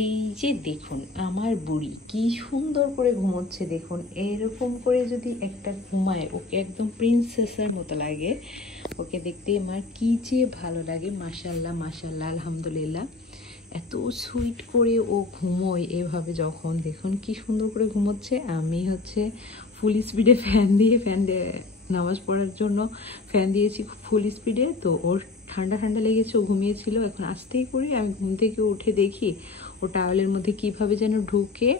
এই যে দেখুন আমার বুড়ি কি সুন্দর করে ঘুমোচ্ছে দেখুন। এরকম করে যদি একটা ঘুমায় ওকে একদম প্রিন্সেসের মতো লাগে। ওকে দেখতে আমার কি যে ভালো লাগে। মাশাল্লাহ মাশাল্লাহ আলহামদুলিল্লাহ। এত সুইট করে ও ঘুমোয় এভাবে যখন দেখুন কি সুন্দর করে ঘুমোচ্ছে। আমি ফুল স্পিডে ফ্যান দিয়ে নামাজ পড়ার জন্য ফ্যান দিয়েছি ফুল স্পিডে। তো ওর ঠান্ডা ঠান্ডা লেগেছে, ও ঘুমিয়েছিল। এখন আস্তেই করে আমি ঘুম থেকে উঠে দেখি ও টাওয়ালের মধ্যে কিভাবে যেন ঢুকে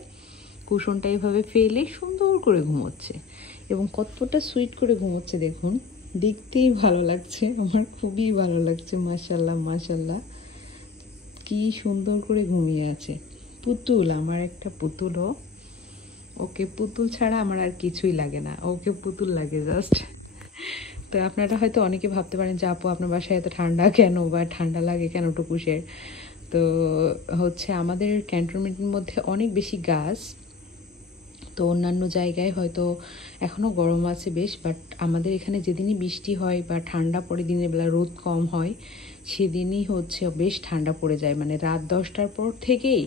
কুশনটা এভাবে ফেলে সুন্দর করে ঘুমোচ্ছে এবং কতটা সুইট করে ঘুমোচ্ছে দেখুন। দেখতেই ভালো লাগছে, আমার খুবই ভালো লাগছে। মাশাল্লাহ মাশাল্লাহ, কি সুন্দর করে ঘুমিয়ে আছে। পুতুল, আমার একটা পুতুলও। ওকে পুতুল ছাড়া আমার আর কিছুই লাগে না, ওকে পুতুল লাগে জাস্ট। তো আপনারা হয়তো অনেকে ভাবতে পারেন যে আপু আপনার বাসায় এত ঠান্ডা কেন বা ঠান্ডা লাগে কেন টুকুসের। তো আমাদের ক্যান্টনমেন্টের মধ্যে অনেক বেশি গাছ। তো অন্যান্য জায়গায় হয়তো এখনও গরম আছে বেশ, বাট আমাদের এখানে যেদিনই বৃষ্টি হয় বা ঠান্ডা পড়ে, দিনের বেলা রোদ কম হয়, সেদিনই বেশ ঠান্ডা পড়ে যায়। মানে রাত 10টার পর থেকেই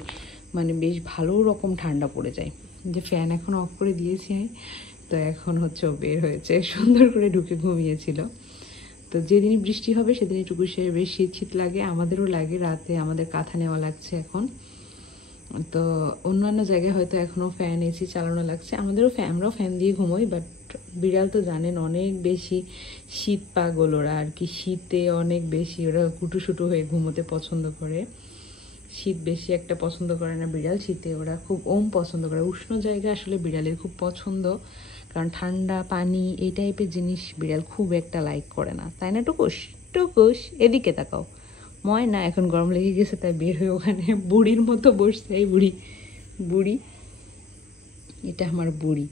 বেশ ভালো রকম ঠান্ডা পড়ে যায়। যে ফ্যান এখন অফ করে দিয়েছি, তো এখন ও বের হয়েছে, সুন্দর করে ঢুকে ঘুমিয়েছিল। তো যেদিনই বৃষ্টি হবে সেদিনই টুকুসে বেশ শীত শীত লাগে, আমাদেরও লাগে। রাতে আমাদের কাঁথা নেওয়া লাগছে এখন। তো অন্যান্য জায়গায় হয়তো এখনও ফ্যান এসি চালানো লাগছে, আমরাও ফ্যান দিয়ে ঘুমোই। বাট বিড়াল তো জানেন অনেক বেশি শীত পাগল ওরা আর কি। শীতে অনেক বেশি ওরা কুটুসুটু হয়ে ঘুমোতে পছন্দ করে। শীত বেশি একটা পছন্দ করে না বিড়াল, শীতে ওরা খুব পছন্দ করে। উষ্ণ জায়গা আসলে বিড়ালের খুব পছন্দ, কারণ ঠান্ডা পানি এই টাইপের জিনিস বিড়াল খুব একটা লাইক করে না, তাই না টুকুস? টুকুস এদিকে তাকাও। ময়না এখন গরম লেগে গেছে তাই বের হয়ে ওখানে বুড়ির মতো বসছে। এই বুড়ি, এটা আমার বুড়ি,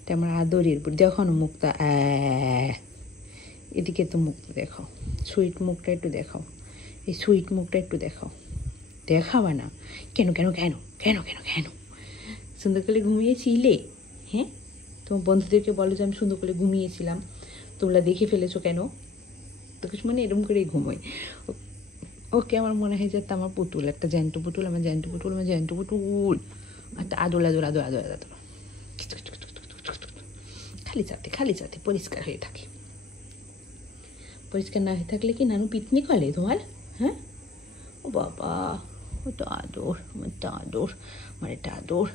এটা আমার আদরের বুড়ি। দেখো না মুখটা, এদিকে তো মুখটা দেখাও, সুইট মুখটা একটু দেখাও, এই সুইট মুখটা একটু দেখাও। দেখাবা না কেন? কেন কেন কেন কেন কেন সুন্দর করে ঘুমিয়েছিলে? হ্যাঁ, তোমার বন্ধুদেরকে বলো যে আমি সুন্দর করে ঘুমিয়েছিলাম, তোমরা দেখে ফেলেছো কেন? তো কিছু এরকম করেই ঘুমোই। ওকে আমার মনে হয় যে আমার পুতুল, একটা জ্যান্ত পুতুল, আমার জ্যান্ত পুতুল, আমার জ্যান্ত পুতুল। একটা আদোল আদোল আদোল আদোল আদোল, খালি চাতে পরিষ্কার হয়ে থাকে। পরিষ্কার না হয়ে থাকলে কি নানু পিকনিক হলে তোমার? হ্যাঁ, ও বাবা, ওটা আদর, আমারটা আদর, আমার এটা আদর।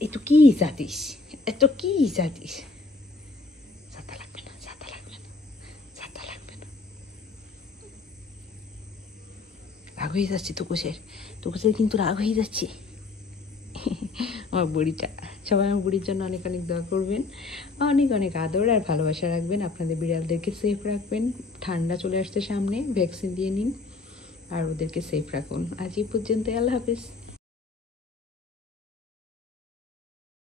এত কি জাতিস, এত কি জাতিস? ছাতা লাগবে না, ছাতা লাগবে না, ছাতা লাগবে না। রাগ হয়ে যাচ্ছে টুকুসের কিন্তু রাগ হয়ে যাচ্ছে। আমার বুড়িটা, সবাই আমার বুড়ির জন্য অনেক অনেক দোয়া করবেন, অনেক অনেক আদর আর ভালোবাসা রাখবেন। আপনাদের বিড়ালদেরকে সেফ রাখবেন। ঠান্ডা চলে আসছে সামনে, ভ্যাকসিন দিয়ে নিন আর ওদেরকে সেফ রাখুন। আজ এই পর্যন্ত, আল্লাহ হাফিজ।